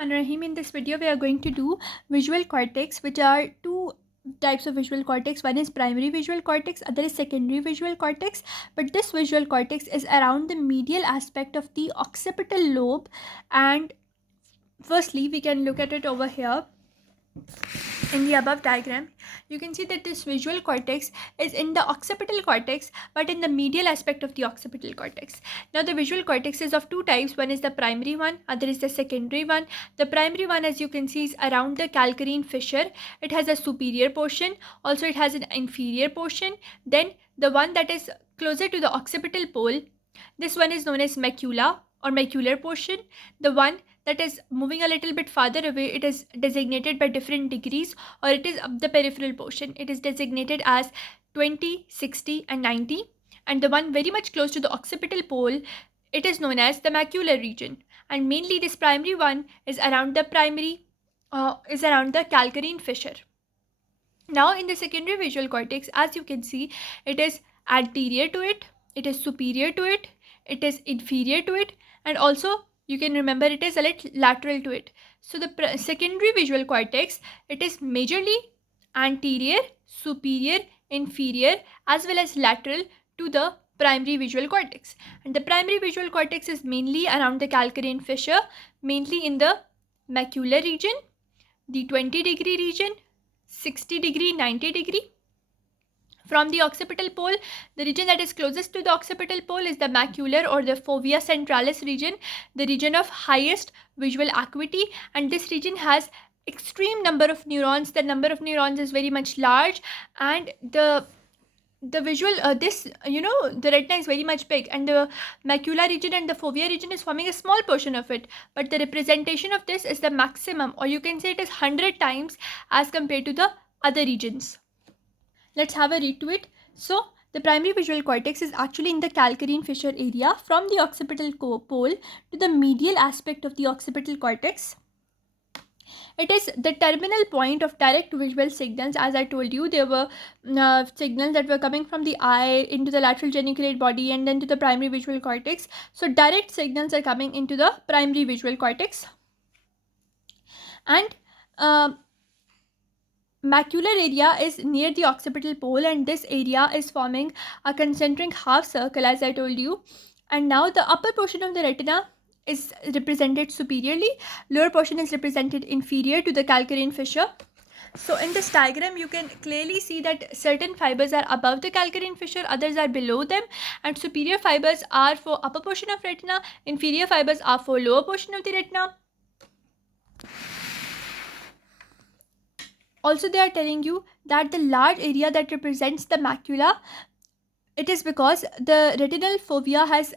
Rahim, in this video we are going to do visual cortex, which are two types of visual cortex. One is primary visual cortex, other is secondary visual cortex. But this visual cortex is around the medial aspect of the occipital lobe. And firstly, we can look at it over here. In the above diagram, you can see that this visual cortex is in the occipital cortex, but in the medial aspect of the occipital cortex. Now, the visual cortex is of two types. One is the primary one, other is the secondary one. The primary one, as you can see, is around the calcarine fissure. It has a superior portion. Also, it has an inferior portion. Then, the one that is closer to the occipital pole, this one is known as macula or macular portion. The one that is moving a little bit farther away, it is designated by different degrees, or it is up the peripheral portion. It is designated as 20, 60 and 90. And the one very much close to the occipital pole, it is known as the macular region. And mainly this primary one is around the calcarine fissure. Now in the secondary visual cortex, as you can see, it is anterior to it, it is superior to it, it is inferior to it, and also you can remember it is a little lateral to it. So the secondary visual cortex, it is majorly anterior, superior, inferior, as well as lateral to the primary visual cortex. And the primary visual cortex is mainly around the calcarine fissure, mainly in the macular region, the 20-degree region, 60-degree, 90-degree. From the occipital pole, the region that is closest to the occipital pole is the macular or the fovea centralis region, the region of highest visual acuity, and this region has extreme number of neurons. The number of neurons is very much large, and the visual the retina is very much big, and the macular region and the fovea region is forming a small portion of it, but the representation of this is the maximum, or you can say it is 100 times as compared to the other regions. Let's have a read to it. So, the primary visual cortex is actually in the calcarine fissure area from the occipital pole to the medial aspect of the occipital cortex. It is the terminal point of direct visual signals. As I told you, there were signals that were coming from the eye into the lateral geniculate body and then to the primary visual cortex. So, direct signals are coming into the primary visual cortex. And macular area is near the occipital pole, and this area is forming a concentric half circle, as I told you. And now the upper portion of the retina is represented superiorly, lower portion is represented inferior to the calcarine fissure. So in this diagram, you can clearly see that certain fibers are above the calcarine fissure, others are below them, and superior fibers are for upper portion of retina, inferior fibers are for lower portion of the retina. Also, they are telling you that the large area that represents the macula, it is because the retinal fovea has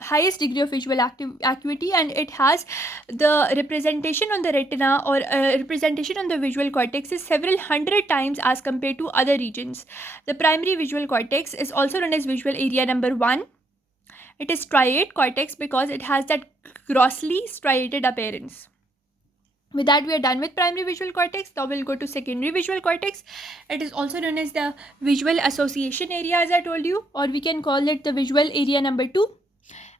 highest degree of visual acuity, and it has the representation on the retina or representation on the visual cortex is several hundred times as compared to other regions. The primary visual cortex is also known as visual area number 1. It is striate cortex because it has that grossly striated appearance. With that, we are done with primary visual cortex. Now we'll go to secondary visual cortex. It is also known as the visual association area, as I told you, or we can call it the visual area number 2.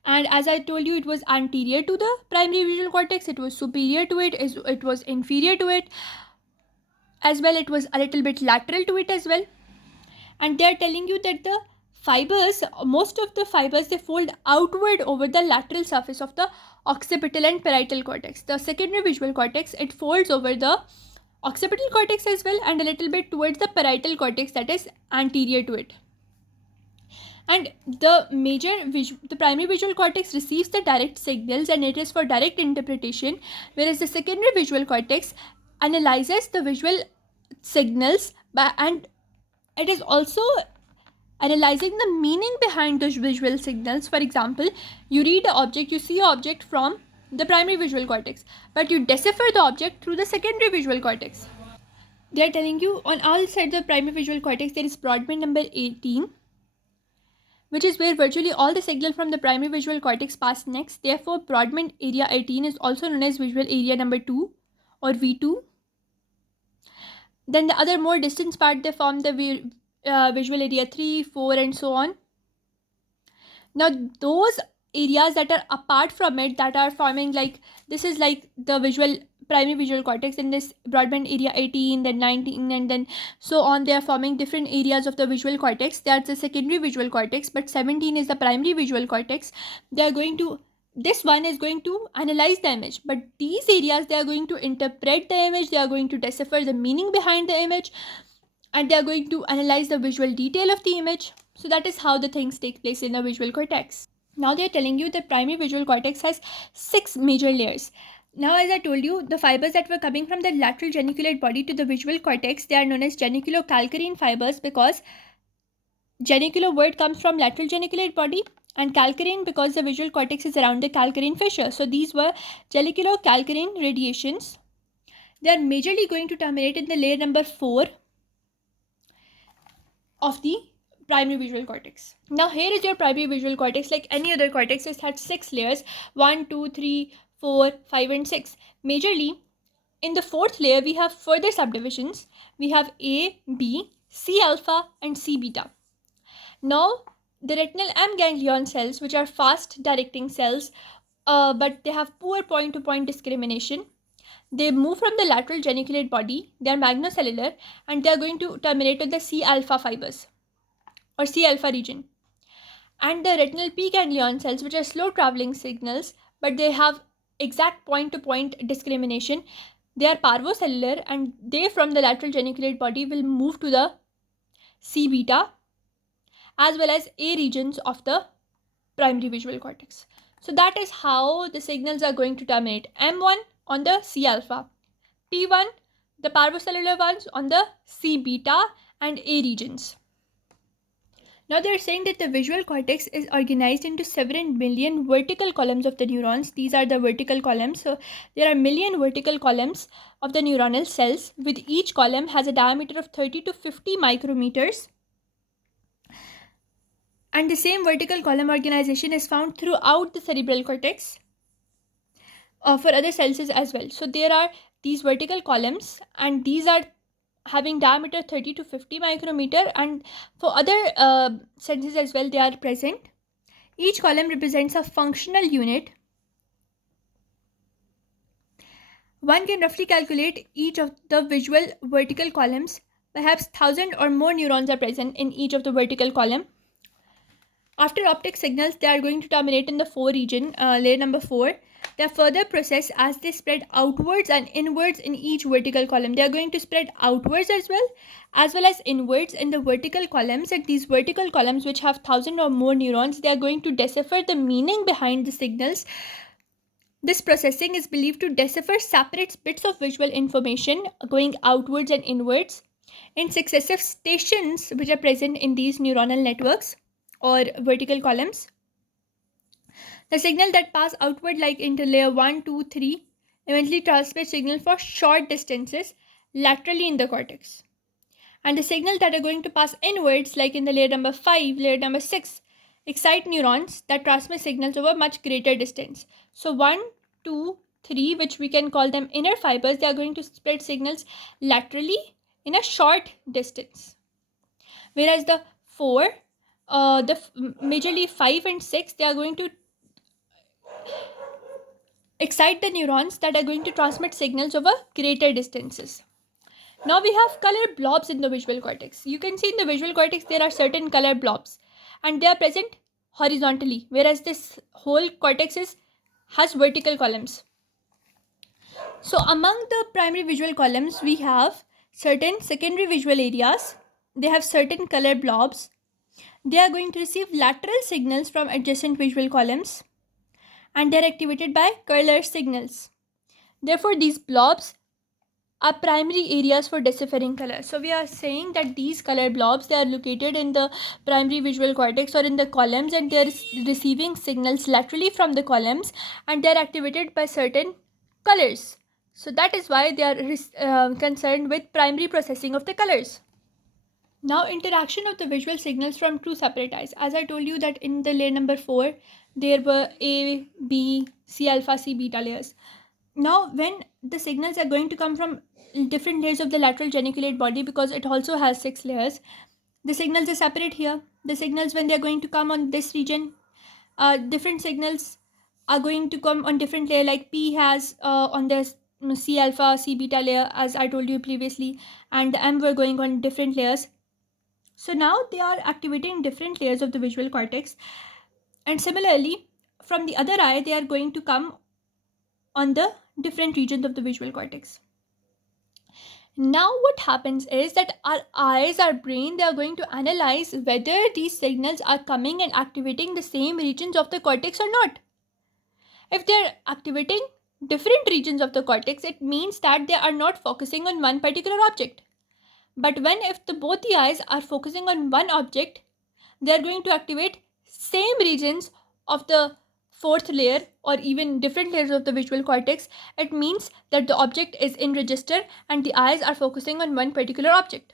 And as I told you, it was anterior to the primary visual cortex, it was superior to it, it was inferior to it as well, it was a little bit lateral to it as well. And they are telling you that the fibers, most of the fibers, they fold outward over the lateral surface of the occipital and parietal cortex. The secondary visual cortex, it folds over the occipital cortex as well, and a little bit towards the parietal cortex that is anterior to it. And the primary visual cortex receives the direct signals, and it is for direct interpretation, whereas the secondary visual cortex analyzes the visual signals and it is also analyzing the meaning behind those visual signals. For example, you read the object, you see an object from the primary visual cortex, but you decipher the object through the secondary visual cortex. They are telling you on all sides of the primary visual cortex there is Broadband number 18, which is where virtually all the signal from the primary visual cortex pass next. Therefore, Broadband area 18 is also known as visual area number 2 or V2. Then the other more distant part, they form the visual area 3, 4 and so on. Now those areas that are apart from it that are forming, like this is like the primary visual cortex. In this broadband area 18, then 19, and then so on, they are forming different areas of the visual cortex. That's the secondary visual cortex, but 17 is the primary visual cortex. They are going to, this one is going to analyze the image, but these areas, they are going to interpret the image, they are going to decipher the meaning behind the image, and they are going to analyze the visual detail of the image. So that is how the things take place in the visual cortex. Now they are telling you the primary visual cortex has 6 major layers. Now, as I told you, the fibers that were coming from the lateral geniculate body to the visual cortex, they are known as geniculocalcarine fibers, because genicular word comes from lateral geniculate body, and calcarine because the visual cortex is around the calcarine fissure. So these were geniculocalcarine radiations. They are majorly going to terminate in the layer number 4 of the primary visual cortex. Now here is your primary visual cortex. Like any other cortex, it had 6 layers: 1, 2, 3, 4, 5 and 6. Majorly in the 4th layer we have further subdivisions. We have A, B, C alpha and C beta. Now the retinal M ganglion cells, which are fast directing cells, but they have poor point to point discrimination. They move from the lateral geniculate body, they are magnocellular, and they are going to terminate with the C alpha fibers or C alpha region. And the retinal P ganglion cells, which are slow traveling signals, but they have exact point to point discrimination. They are parvocellular, and they from the lateral geniculate body will move to the C beta as well as A regions of the primary visual cortex. So that is how the signals are going to terminate. M1 on the C alpha, P1, the parvocellular ones, on the C beta and A regions. Now they are saying that the visual cortex is organized into several million vertical columns of the neurons. These are the vertical columns. So there are million vertical columns of the neuronal cells, with each column has a diameter of 30 to 50 micrometers. And the same vertical column organization is found throughout the cerebral cortex for other cells as well. So there are these vertical columns, and these are having diameter 30 to 50 micrometer, and for other senses as well, they are present. Each column represents a functional unit. One can roughly calculate each of the visual vertical columns. Perhaps 1,000 or more neurons are present in each of the vertical column. After optic signals, they are going to terminate in the 4 region, layer number 4. They are further processed as they spread outwards and inwards in each vertical column. They are going to spread outwards as well as inwards in the vertical columns. And these vertical columns, which have 1,000 or more neurons, they are going to decipher the meaning behind the signals. This processing is believed to decipher separate bits of visual information going outwards and inwards in successive stations which are present in these neuronal networks or vertical columns. The signal that pass outward, like into layer 1, 2, 3, eventually transmit signal for short distances laterally in the cortex. And the signal that are going to pass inwards, like in the layer number 5, layer number 6, excite neurons that transmit signals over much greater distance. So 1, 2, 3, which we can call them inner fibers, they are going to spread signals laterally in a short distance. Whereas the 4, majorly 5 and 6, they are going to excite the neurons that are going to transmit signals over greater distances. Now we have color blobs in the visual cortex. You can see in the visual cortex there are certain color blobs, and they are present horizontally, whereas this whole cortex has vertical columns. So among the primary visual columns, we have certain secondary visual areas. They have certain color blobs. They are going to receive lateral signals from adjacent visual columns, and they are activated by color signals. Therefore, these blobs are primary areas for deciphering color. So we are saying that these color blobs, they are located in the primary visual cortex or in the columns, and they are receiving signals laterally from the columns, and they are activated by certain colors. So that is why they are concerned with primary processing of the colors. Now, interaction of the visual signals from two separate eyes. As I told you that in the layer number 4, there were A, B, C alpha, C beta layers. Now, when the signals are going to come from different layers of the lateral geniculate body, because it also has 6 layers, the signals are separate here. The signals, when they are going to come on this region, different signals are going to come on different layer, like P has on the C alpha, C beta layer, as I told you previously, and the M were going on different layers. So now they are activating different layers of the visual cortex, and similarly from the other eye they are going to come on the different regions of the visual cortex. Now what happens is that our eyes, our brain, they are going to analyze whether these signals are coming and activating the same regions of the cortex or not. If they're activating different regions of the cortex, it means that they are not focusing on one particular object. But when if both the eyes are focusing on one object, they are going to activate same regions of the fourth layer or even different layers of the visual cortex. It means that the object is in register and the eyes are focusing on one particular object.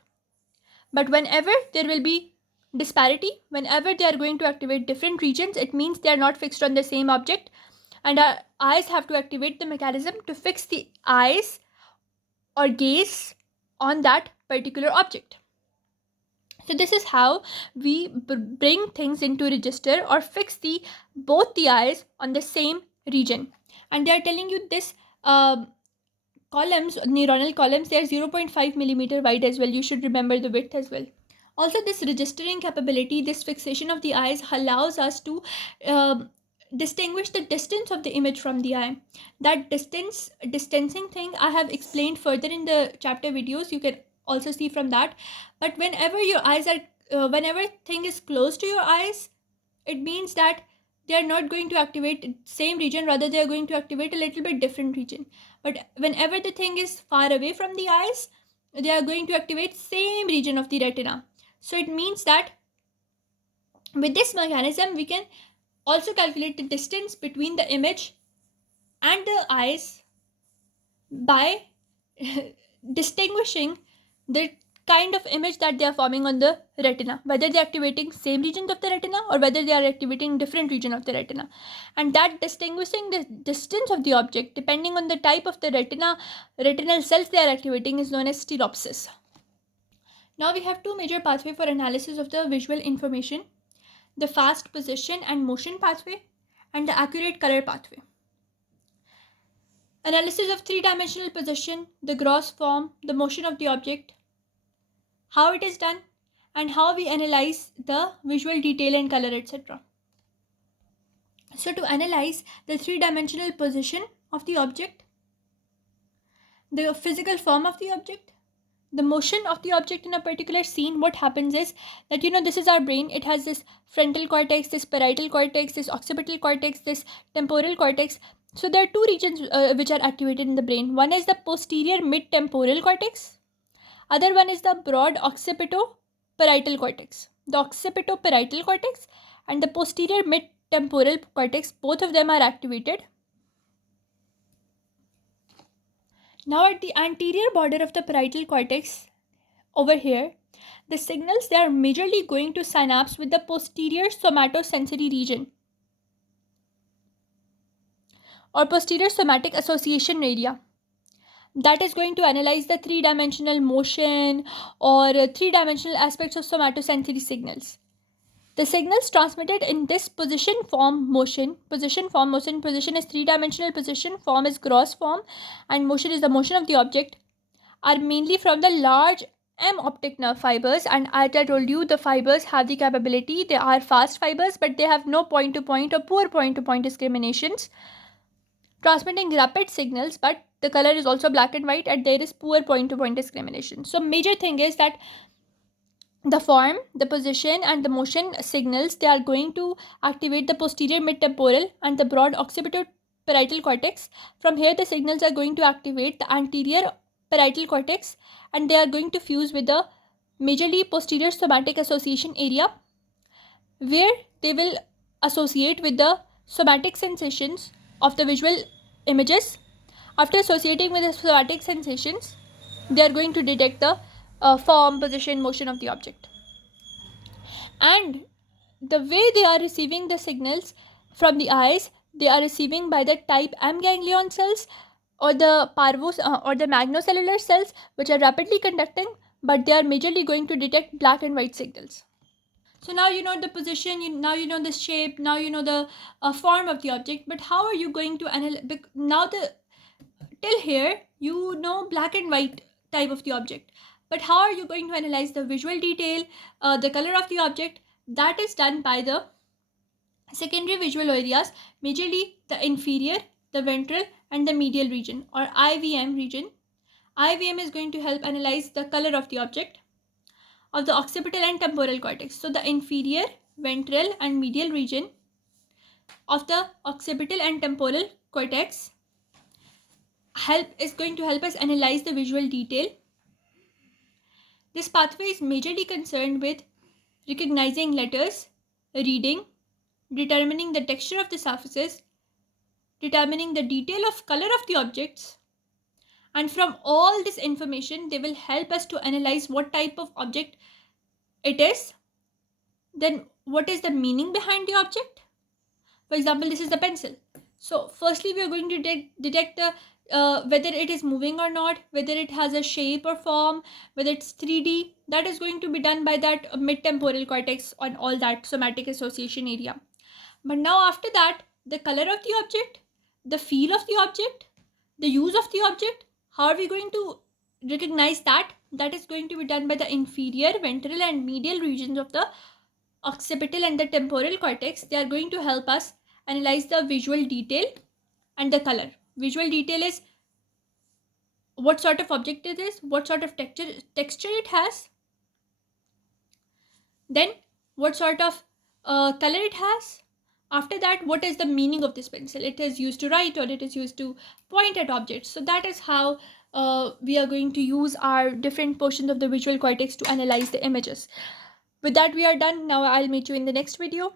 But whenever there will be disparity, whenever they are going to activate different regions, it means they are not fixed on the same object, and our eyes have to activate the mechanism to fix the eyes or gaze on that particular object. So this is how we bring things into register or fix both the eyes on the same region. And they are telling you this columns, neuronal columns, they are 0.5 millimeter wide as well. You should remember the width as well. Also, this registering capability, this fixation of the eyes allows us to distinguish the distance of the image from the eye. That distancing thing I have explained further in the chapter videos. You can also see from that. But whenever your eyes are, whenever thing is close to your eyes, it means that they are not going to activate same region, rather they are going to activate a little bit different region. But whenever the thing is far away from the eyes, they are going to activate same region of the retina. So it means that with this mechanism we can also calculate the distance between the image and the eyes by distinguishing the kind of image that they are forming on the retina, whether they are activating same regions of the retina or whether they are activating different region of the retina. And that distinguishing the distance of the object depending on the type of the retinal cells they are activating is known as stereopsis. Now we have two major pathways for analysis of the visual information: the fast position and motion pathway and the accurate color pathway. Analysis of three-dimensional position, the gross form, the motion of the object, how it is done, and how we analyze the visual detail and color, etc. So to analyze the three-dimensional position of the object, the physical form of the object, the motion of the object in a particular scene, what happens is that, this is our brain. It has this frontal cortex, this parietal cortex, this occipital cortex, this temporal cortex. So there are two regions which are activated in the brain. One is the posterior mid-temporal cortex. Other one is the broad occipito-parietal cortex. The occipito-parietal cortex and the posterior mid-temporal cortex, both of them are activated. Now at the anterior border of the parietal cortex, over here, the signals, they are majorly going to synapse with the posterior somatosensory region or posterior somatic association area. That is going to analyze the three-dimensional motion or three-dimensional aspects of somatosensory signals. The signals transmitted in this position, form, motion. Position is three-dimensional position, form is gross form, and motion is the motion of the object, are mainly from the large M optic nerve fibers. And as I told you, the fibers have the capability, they are fast fibers, but they have no point-to-point or poor point-to-point discriminations, transmitting rapid signals, but the color is also black and white and there is poor point-to-point discrimination. So major thing is that the form, the position and the motion signals, they are going to activate the posterior mid-temporal and the broad occipito-parietal cortex. From here the signals are going to activate the anterior parietal cortex and they are going to fuse with the majorly posterior somatic association area, where they will associate with the somatic sensations of the visual images. After associating with the somatic sensations, they are going to detect the form, position, motion of the object. And the way they are receiving the signals from the eyes, they are receiving by the type M ganglion cells or the parvos or the magnocellular cells, which are rapidly conducting, but they are majorly going to detect black and white signals. So now you know the position, now you know the shape, now you know the form of the object. But how are you going to analyze? Now the till here you know black and white type of the object, but how are you going to analyze the visual detail, the color of the object? That is done by the secondary visual areas, majorly the inferior, the ventral, and the medial region, or IVM region. IVM is going to help analyze the color of the object of the occipital and temporal cortex. So the inferior, ventral, and medial region of the occipital and temporal cortex is going to help us analyze the visual detail. This pathway is majorly concerned with recognizing letters, reading, determining the texture of the surfaces, determining the detail of color of the objects, and from all this information they will help us to analyze what type of object it is, then what is the meaning behind the object. For example, this is the pencil. So firstly we are going to detect the whether it is moving or not, whether it has a shape or form, whether it's 3D. That is going to be done by that mid-temporal cortex on all that somatic association area. But now after that, the color of the object, the feel of the object, the use of the object, how are we going to recognize that? That is going to be done by the inferior, ventral, and medial regions of the occipital and the temporal cortex. They are going to help us analyze the visual detail and the color. Visual detail is what sort of object it is, what sort of texture it has, then what sort of color it has. After that, what is the meaning of this pencil? It is used to write or it is used to point at objects. So that is how we are going to use our different portions of the visual cortex to analyze the images. With that, we are done. Now I'll meet you in the next video.